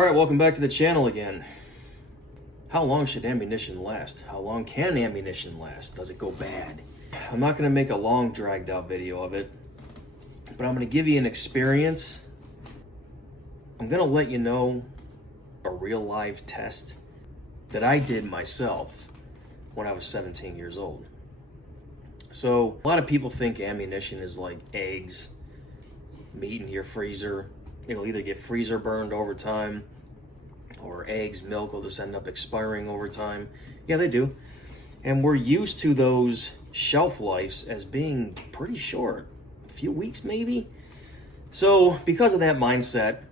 Alright, welcome back to the channel again. How long should ammunition last? How long can ammunition last? Does it go bad? I'm not going to make a long dragged out video of it, but I'm going to give you an experience. I'm going to let you know a real live test that I did myself when I was 17 years old. So a lot of people think ammunition is like eggs, meat in your freezer. It'll either get freezer burned over time, or eggs, milk will just end up expiring over time. Yeah, they do. And we're used to those shelf lives as being pretty short, a few weeks maybe. So because of that mindset,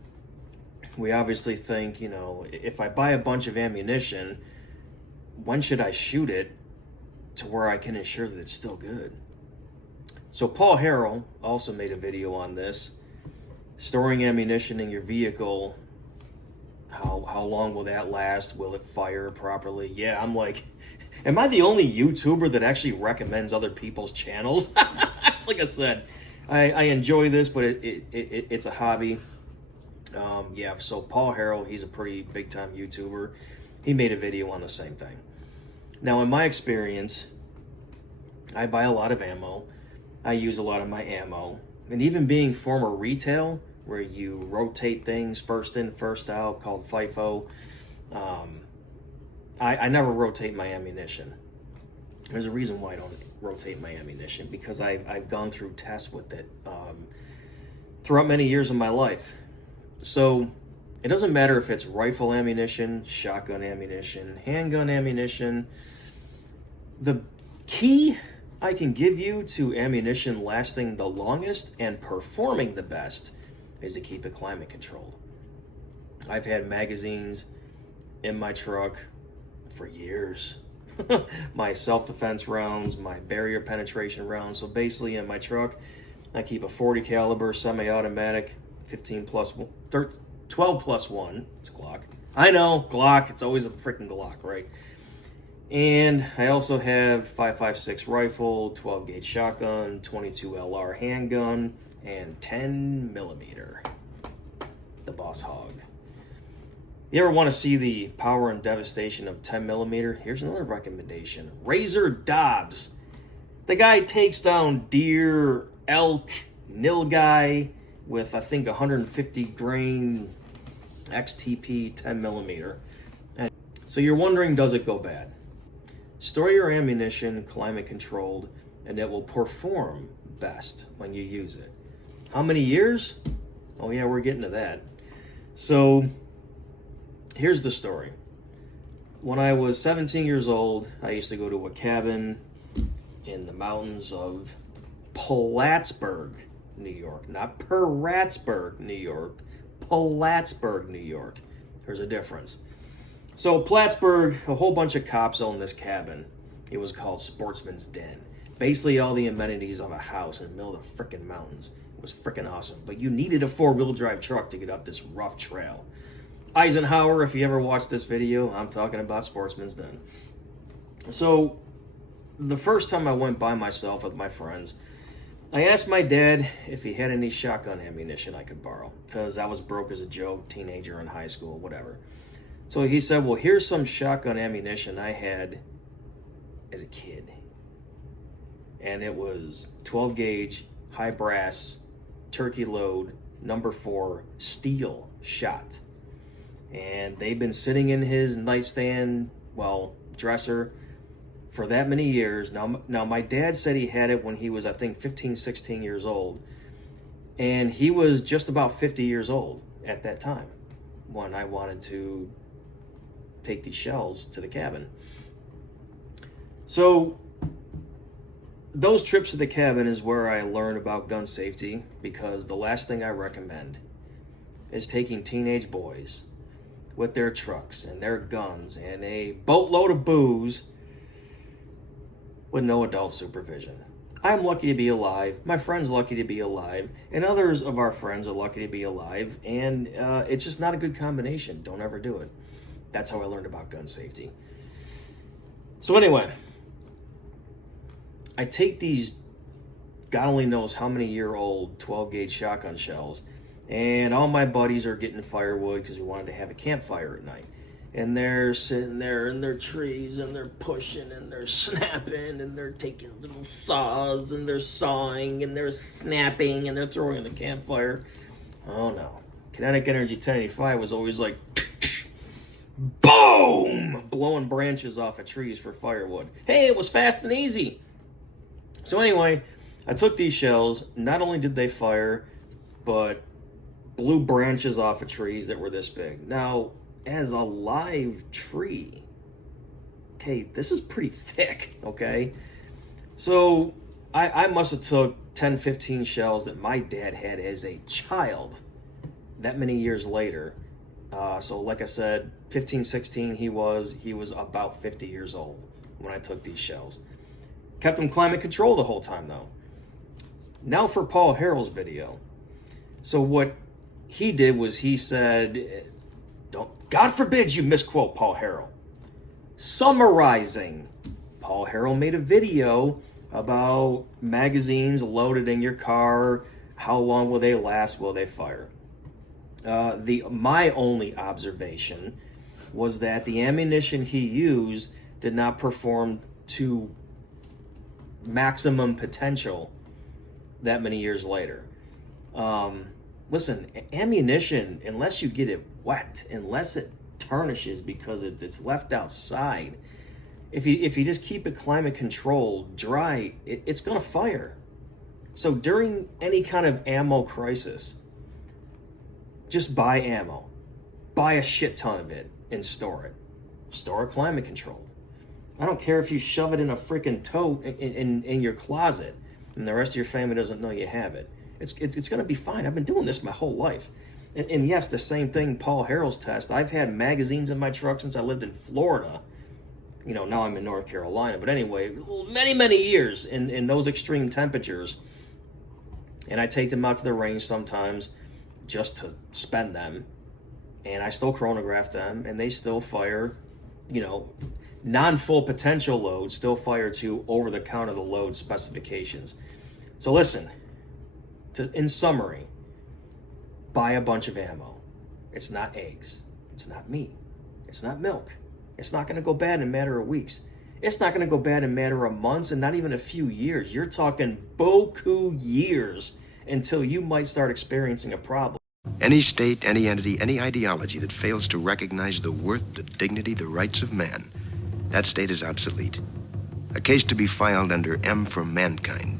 we obviously think, you know, if I buy a bunch of ammunition, when should I shoot it to where I can ensure that it's still good? So Paul Harrell also made a video on this. Storing ammunition in your vehicle, how long will that last? Will it fire properly? Yeah, I'm like, am I the only YouTuber that actually recommends other people's channels? Like I said, I enjoy this, but it's a hobby. Yeah, so Paul Harrell, he's a pretty big time YouTuber. He made a video on the same thing. Now, in my experience, I buy a lot of ammo. I use a lot of my ammo. And even being former retail, where you rotate things first in, first out, called FIFO, I never rotate my ammunition. There's a reason why I don't rotate my ammunition, because I've gone through tests with it throughout many years of my life. So it doesn't matter if it's rifle ammunition, shotgun ammunition, handgun ammunition. The key I can give you to ammunition lasting the longest and performing the best is to keep it climate controlled. I've had magazines in my truck for years. My self-defense rounds, my barrier penetration rounds. So basically in my truck, I keep a 40 caliber semi-automatic, 12 plus 1, it's Glock. I know, Glock, it's always a freaking Glock, right? And I also have 5.56 rifle, 12 gauge shotgun, 22 LR handgun, and 10 millimeter, the Boss Hog. You ever want to see the power and devastation of 10 millimeter? Here's another recommendation. Razor Dobbs. The guy takes down deer, elk, nilgai with, I think, 150 grain XTP 10 millimeter. And so you're wondering, does it go bad? Store your ammunition climate controlled, and it will perform best when you use it. How many years? Oh yeah, we're getting to that. So here's the story. When I was 17 years old, I used to go to a cabin in the mountains of Plattsburgh, New York. Not Plattsburgh, New York. Plattsburgh, New York. There's a difference. So Plattsburgh, a whole bunch of cops owned this cabin. It was called Sportsman's Den. Basically all the amenities of a house in the middle of the frickin' mountains. It was frickin' awesome. But you needed a four-wheel drive truck to get up this rough trail. Eisenhower, if you ever watched this video, I'm talking about Sportsman's Den. So the first time I went by myself with my friends, I asked my dad if he had any shotgun ammunition I could borrow, because I was broke as a joke, teenager in high school, whatever. So he said, well, here's some shotgun ammunition I had as a kid. And it was 12 gauge, high brass, turkey load, number 4, steel shot. And they've been sitting in his nightstand, dresser, for that many years. Now my dad said he had it when he was, I think, 15, 16 years old. And he was just about 50 years old at that time when I wanted to take these shells to the cabin. So those trips to the cabin is where I learned about gun safety, because the last thing I recommend is taking teenage boys with their trucks and their guns and a boatload of booze with no adult supervision. I'm lucky to be alive, my friend's lucky to be alive, and others of our friends are lucky to be alive, and it's just not a good combination. Don't ever do it. That's how I learned about gun safety. So anyway, I take these God only knows how many year old 12 gauge shotgun shells, And all my buddies are getting firewood because we wanted to have a campfire at night. And they're sitting there in their trees and they're pushing and they're snapping and they're taking little saws and they're sawing and they're snapping and they're throwing in the campfire. Oh no. Kinetic Energy 1085 was always like, boom! Blowing branches off of trees for firewood. Hey, it was fast and easy. So anyway, I took these shells. Not only did they fire, but blew branches off of trees that were this big. Now, as a live tree, okay, this is pretty thick, okay? So I must have took 10, 15 shells that my dad had as a child that many years later. So like I said, 15, 16, he was about 50 years old when I took these shells. Kept him climate control the whole time though. Now for Paul Harrell's video. So what he did was he said, God forbid you misquote Paul Harrell. Summarizing, Paul Harrell made a video about magazines loaded in your car. How long will they last? Will they fire? My only observation was that the ammunition he used did not perform to maximum potential that many years later. Listen, ammunition, unless you get it wet, unless it tarnishes because it's left outside, if you just keep it climate controlled, dry, it's gonna fire. So during any kind of ammo crisis, just buy ammo. Buy a shit ton of it and store it. Store it climate controlled. I don't care if you shove it in a freaking tote in your closet and the rest of your family doesn't know you have it. It's going to be fine. I've been doing this my whole life. And yes, the same thing Paul Harrell's test. I've had magazines in my truck since I lived in Florida. You know, now I'm in North Carolina. But anyway, many, many years in those extreme temperatures. And I take them out to the range sometimes just to spend them. And I still chronograph them. And they still fire, you know, non-full potential loads still fire to over-the-counter the load specifications. So listen. In summary, buy a bunch of ammo. It's not eggs. It's not meat. It's not milk. It's not going to go bad in a matter of weeks. It's not going to go bad in a matter of months and not even a few years. You're talking beaucoup years until you might start experiencing a problem. Any state, any entity, any ideology that fails to recognize the worth, the dignity, the rights of man, that state is obsolete. A case to be filed under M for Mankind.